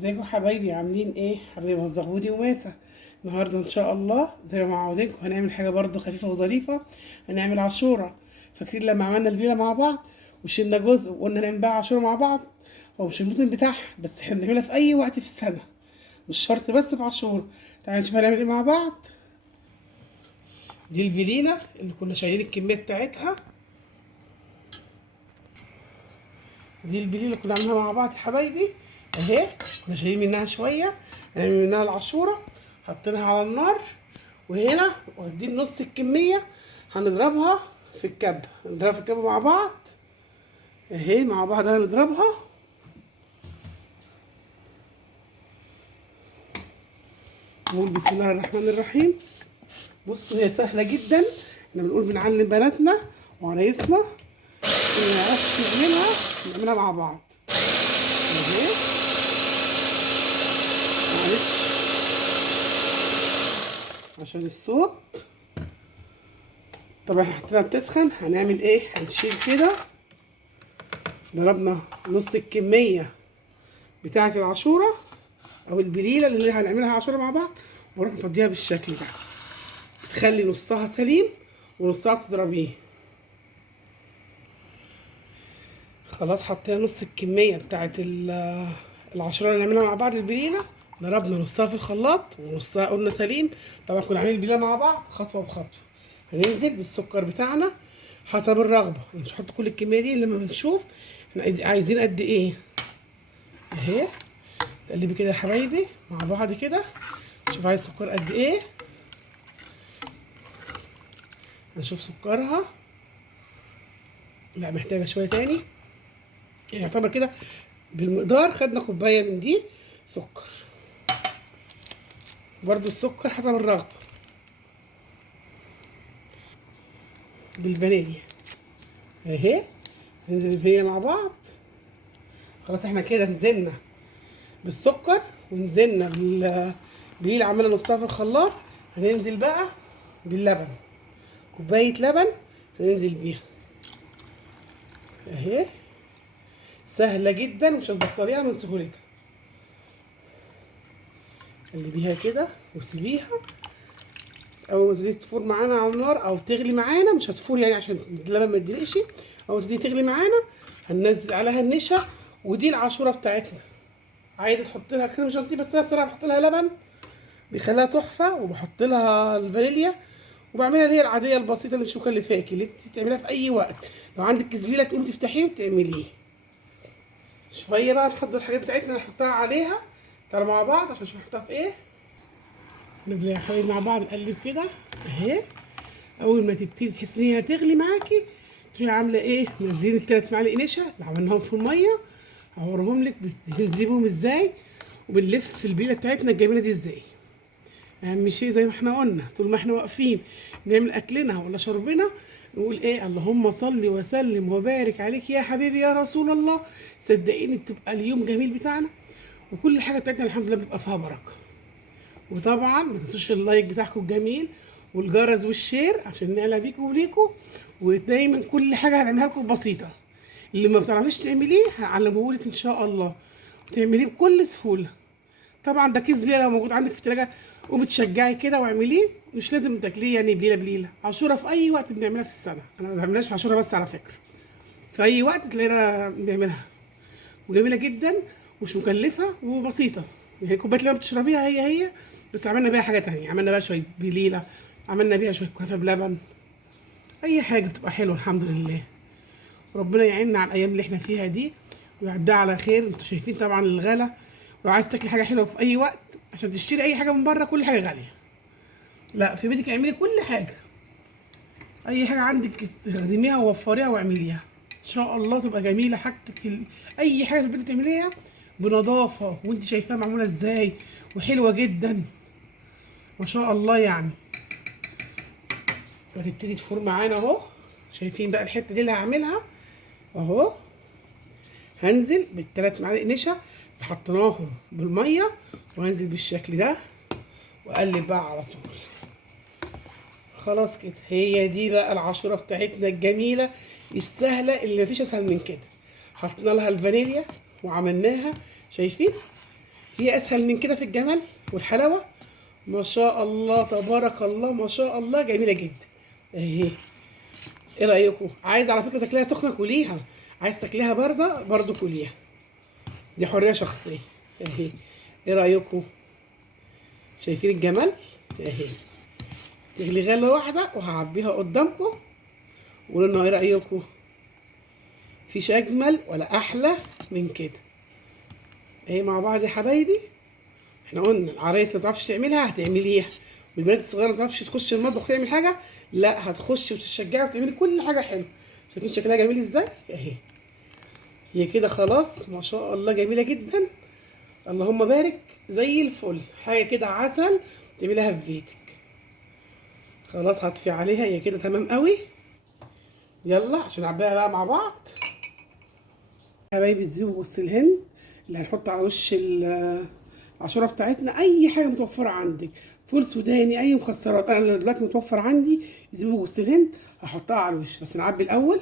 ازيكم حبايبي؟ عاملين ايه حبايبي؟ مضغوطي وماسة. النهارده ان شاء الله زي ما معودينكم هنعمل حاجه برضو خفيفه وظريفه. هنعمل عاشوره. فاكرين لما عملنا البيله مع بعض وشلنا جزء وقلنا نعمل بقى عاشوره مع بعض؟ هو مش الموسم بتاعها، بس احنا بنعملها في اي وقت في السنه، مش شرط بس في عاشوره. تعالوا نشوف هنعمل ايه مع بعض. دي البليله اللي كنا شايلين الكميه بتاعتها. دي البليله اللي كنا عاملينها مع بعض يا حبايبي اهي. كنا شايلين منها شويه، هنعمل منها العاشوره. حطيناها على النار، وهنا واخدين نص الكميه هنضربها في الكبه. نضربها في الكبه مع بعض اهي، مع بعض هنضربها. نقول بسم الله الرحمن الرحيم. بصوا هي سهله جدا، احنا بنقول بنعلم بناتنا وعرايسنا اللي ما يعرفش نعملها مع بعض اهي. معلش عشان الصوت. طبعا احنا حطيناها بتسخن. هنعمل ايه؟ هنشيل كده. ضربنا نص الكميه بتاعه العاشوره او البليله اللي هنعملها عاشوره مع بعض، ونروح نفضيها بالشكل ده. تخلي نصها سليم ونصها بتضربيه. خلاص حطينا نص الكميه بتاعه العاشوره اللي هنعملها مع بعض البليله. ضربنا نصها في الخلاط ونصها قلنا سليم. طبعا كنا عاملين البليله مع بعض خطوه بخطوه. هننزل بالسكر بتاعنا حسب الرغبه، مش هحط كل الكميه دي لما بنشوف احنا عايزين قد ايه اهي. تقلبي كده يا حبايبي مع بعض كده. شوف عايز سكر قد ايه. هنشوف سكرها. لا محتاجه شويه تاني، يعني يعتبر كده بالمقدار خدنا كوبايه من دي سكر. برضو السكر حسب الرغبه. بالفانيليا اهي. ننزل بالفانيليا مع بعض. خلاص احنا كده نزلنا بالسكر ونزلنا باللي عملنا نصها في الخلاط. هننزل بقى باللبن، كوبايه لبن هننزل بيها اهي. سهله جدا مش هتبطليها من سهولتها. قلبيها كده وسيبيها. اول ما تبتدي تفور معانا على النار او تغلي معانا، مش هتفور يعني عشان اللبن ما يتدلقش، اول ما تبتدي تغلي معانا هننزل عليها النشا. ودي العاشوره بتاعتنا. عايزه تحط لها كريم شانتيه، بس انا بصراحه بحط لها لبن بيخليها تحفه، وبحط لها الفانيليا، وبعملها اللي هي العاديه البسيطه اللي مش مكلفاكي، اللي انت تعمليها في اي وقت. لو عندك كزبيله تقومي تفتحيه وتعمليه. شويه بقى نحضر الحاجات بتاعتنا نحطها عليها. تعالوا مع بعض عشان نشوف نحطها في ايه. نبدا يا حبايبي مع بعض نقلب كده اهي. اول ما تبتدي تحسي ان هي هتغلي معاكي تروحي عامله ايه؟ منزلين التلات معالق نشا اللي عملناهم في الميه. هوريهم لك بتنزلي بيهم ازاي، وبنلف البيله بتاعتنا الجميله دي ازاي. اهم شيء زي ما احنا قلنا طول ما احنا واقفين نعمل اكلنا ولا شربنا نقول ايه؟ اللهم صل وسلم وبارك عليك يا حبيبي يا رسول الله. صدقيني تبقى اليوم جميل بتاعنا، وكل حاجه بتاعتنا الحمد لله بيبقى فيها بركه. وطبعا ما تنسوش اللايك بتاعكم الجميل والجرس والشير عشان نعلى بيكم وليكم. ودايما كل حاجه هنعملها لكم بسيطه، اللي ما بتعرفيش تعمليه هعلمهولك ان شاء الله وتعمليه بكل سهوله. طبعا ده كيس بليله لو موجود عندك في التلاجة قومي تشجعي كده واعمليه. مش لازم تاكليه يعني بليله بليله. عاشوره في اي وقت بنعملها في السنه. انا ما بعملهاش في عاشوره بس على فكره، في اي وقت تلاقينا بنعملها. وجميله جدا ومش مكلفه وبسيطه. يعني كوبايه اللي بتشربيها هي بس عملنا بيها حاجه تانية. عملنا بقى شويه بليله، عملنا بيها شويه كنافه بلبن. اي حاجه بتبقى حلوه الحمد لله. ربنا يعيننا على الايام اللي احنا فيها دي ويعديها على خير. انتوا شايفين طبعا الغلا، لو عايز تاكلي حاجه حلوه في اي وقت عشان تشتري اي حاجه من بره كل حاجه غاليه. لا في بيتك اعملي كل حاجه. اي حاجه عندك استخدميها ووفريها واعمليها ان شاء الله تبقى جميله حاجتك اي حاجه في البيت تعمليها بنظافه وانت شايفاها معموله ازاي وحلوه جدا ما شاء الله يعني. هتبتدي تفور معانا اهو. شايفين بقى الحته دي اللي هعملها اهو. هنزل بالثلاث معالق نشا اللي حطيناهم بالميه، وهنزل بالشكل ده واقلب بقى على طول. خلاص كده هي دي بقى العاشوره بتاعتنا الجميله السهله اللي مفيش اسهل من كده. حطينا لها الفانيليا وعملناها. شايفين هي اسهل من كده في الجمال والحلاوه؟ ما شاء الله تبارك الله، ما شاء الله، جميله جدا اهي. ايه رايكم؟ عايز على فكره تاكليها سخنه كليها، عايز تاكليها بارده برضو كليها، دي حريه شخصيه اهي. ايه رايكم؟ شايفين الجمال اهي. تغلي غله واحده وهعبيها قدامكم وقولوا لنا ايه رايكم. مفيش اجمل ولا احلى من كده اهي مع بعض يا حبايبي. احنا قلنا العرايس اللي ما بتعرفش تعملها هتعمليها، والبنات الصغيره اللي ما بتعرفش تخش المطبخ تعمل حاجه، لا هتخش وتشجعي وتعملي كل حاجه حلوه. شايفين شكلها جميل ازاي اهي. هي كده خلاص ما شاء الله جميله جدا، اللهم بارك، زي الفل، حاجه كده عسل تعمليها في بيتك. خلاص هطفي عليها، هي كده تمام قوي. يلا عشان نعبيها بقى مع بعض حبايبي. الزبيب وجوز الهند اللي هنحط على وش العشوره بتاعتنا، اي حاجه متوفره عندك، فول سوداني، اي مكسرات. انا دلوقتي متوفر عندي زبيب وجوز الهند، هحطها على الوش. بس نعبي الاول،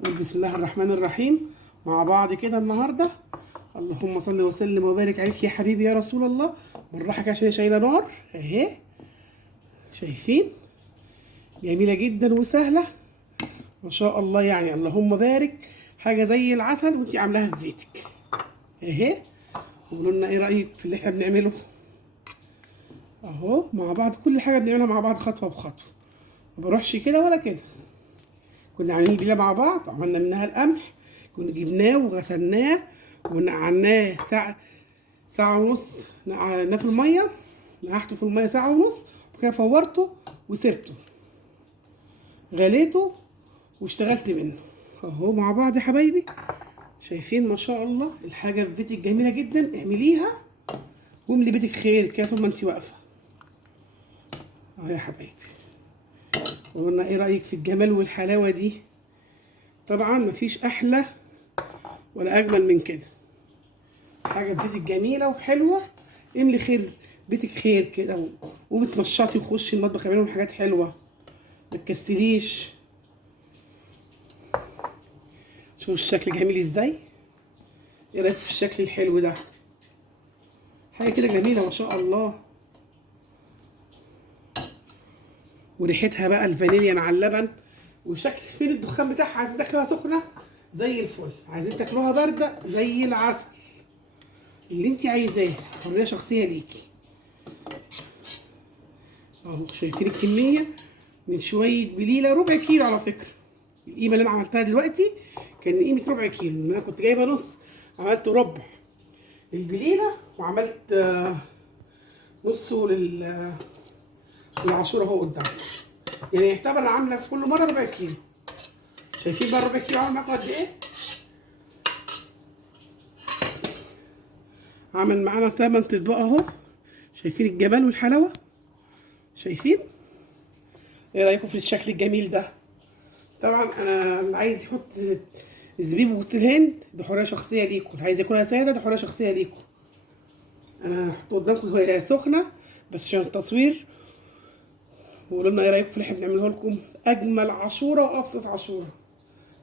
بسم الله الرحمن الرحيم مع بعض كده النهارده. اللهم صل وسلم وبارك عليك يا حبيبي يا رسول الله. بالراحه كده عشان هي شايله نار اهي. شايفين؟ جميله جدا وسهله ما شاء الله، يعني اللهم بارك، حاجه زي العسل وانت عاملاها في بيتك اهي. قولوا لنا ايه رايك في اللي احنا بنعمله اهو مع بعض. كل حاجه بنعملها مع بعض خطوه بخطوه، ما بروحش كده ولا كده. كنا عاملين بيلا مع بعض، عملنا منها القمح، كنا جبناه وغسلناه ونقعناه ساعه ونص، نقعناه في الميه، نقعته في الميه ساعه ونص، وكده فورته وسبته، غليته واشتغلت منه اهو مع بعض يا حبايبي. شايفين ما شاء الله الحاجه في بيتك جميله جدا، اعمليها واملي بيتك خير كده طول ما انت واقفه اهو يا حبايبي. قولنا ايه رايك في الجمال والحلاوه دي؟ طبعا مفيش احلى ولا اجمل من كده، حاجه في بيتك جميله وحلوه، املي خير بيتك خير كده، وبتنشطي وخشي المطبخ اعملي لهم حاجات حلوه، ما تكسليش. شوفوا الشكل جميل ازاي، ايه رايك في الشكل الحلو ده؟ حاجه كده جميله ما شاء الله. وريحتها بقى الفانيليا مع اللبن، وشكل فين الدخان بتاعها. عايزين تاكلوها سخنه زي الفل، عايزين تاكلوها بارده زي العسل، اللي انت عايزاه، حريه شخصيه ليكي اهو. شايفين الكميه؟ من شويه بليله ربع كيلو على فكره. القيمه اللي انا عملتها دلوقتي كان قيمه ربع كيلو، انا كنت جايبه نص، عملت ربع البليله وعملت نصه للعاشوره اهو قدامكم. يعني يعتبر انا عامله في كل مره ربع كيلو. شايفين بقى ربع كيلو عامل معاكم قد ايه؟ عمل معانا 8 اطباق اهو. شايفين الجمال والحلاوه؟ شايفين؟ ايه رايكم في الشكل الجميل ده؟ طبعا انا اللي عايز يحط زبيب وجوز الهند دي حريه شخصيه ليكم، اللي عايز ياكلها ساده دي حريه شخصيه ليكم. انا هحط قدامكم وهي سخنه بس عشان التصوير. وقولوا لنا ايه رايكم في اللي احنا بنعمله لكم. اجمل عاشوره وابسط عاشوره،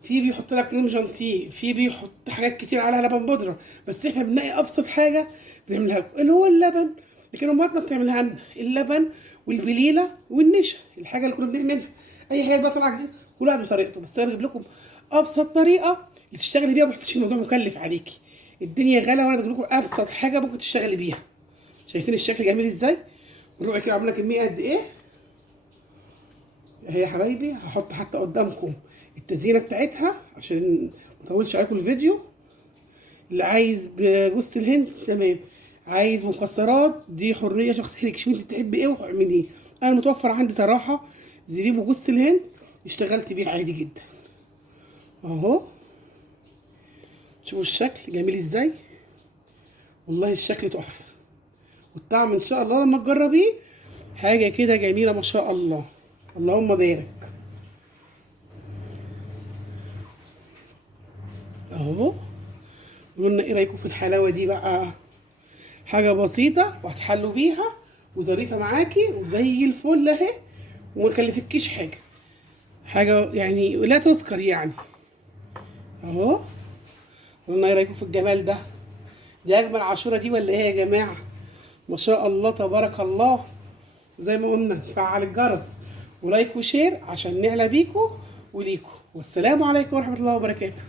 في بيحط لك كريم جانتيه، في بيحط حاجات كتير عليها لبن بودره، بس احنا بنلاقي ابسط حاجه بنعملها لكم اللي هو اللبن. لكن امهاتنا بتعملها لنا اللبن والبليله والنشا، الحاجه اللي كنا بنعملها. اي حاجه بقى طالعه جديد كل واحد بطريقته، بس انا بجيب لكم ابسط طريقه اللي تشتغلي بيها وما تحسيش الموضوع مكلف عليكي. الدنيا غلا وانا بجيب لكم ابسط حاجه ممكن تشتغلي بيها. شايفين الشكل جميل ازاي؟ والربع كيلو عامله كميه قد ايه اهي يا حبايبي. هحط حتى قدامكم التزيينه بتاعتها عشان ما اطولش عليكم الفيديو. اللي عايز بجوز الهند تمام، عايز مكسرات دي حريه شخصيه ليك، شوفي انت تحبي ايه واعمليه. انا متوفر عندي صراحه زبيب وجوز الهند، اشتغلت بيه عادي جدا اهو. شوفوا الشكل جميل ازاي، والله الشكل تحفه، والطعم ان شاء الله لما تجربيه حاجه كده جميله ما شاء الله، اللهم بارك اهو. قولوا لنا ايه رايكم في الحلاوه دي بقى؟ حاجه بسيطه وهتحلوا بيها وظريفه معاكي وزي الفل اهي، وما كلفتكيش حاجه، حاجه يعني لا تذكر يعني اهو. قولوا لنا ايه رايكم في الجمال ده؟ دي اجمل عاشوره دي ولا ايه يا جماعه؟ ما شاء الله تبارك الله. زي ما قلنا نفعل الجرس ولايك وشير عشان نعلى بيكو وليكو. والسلام عليكم ورحمه الله وبركاته.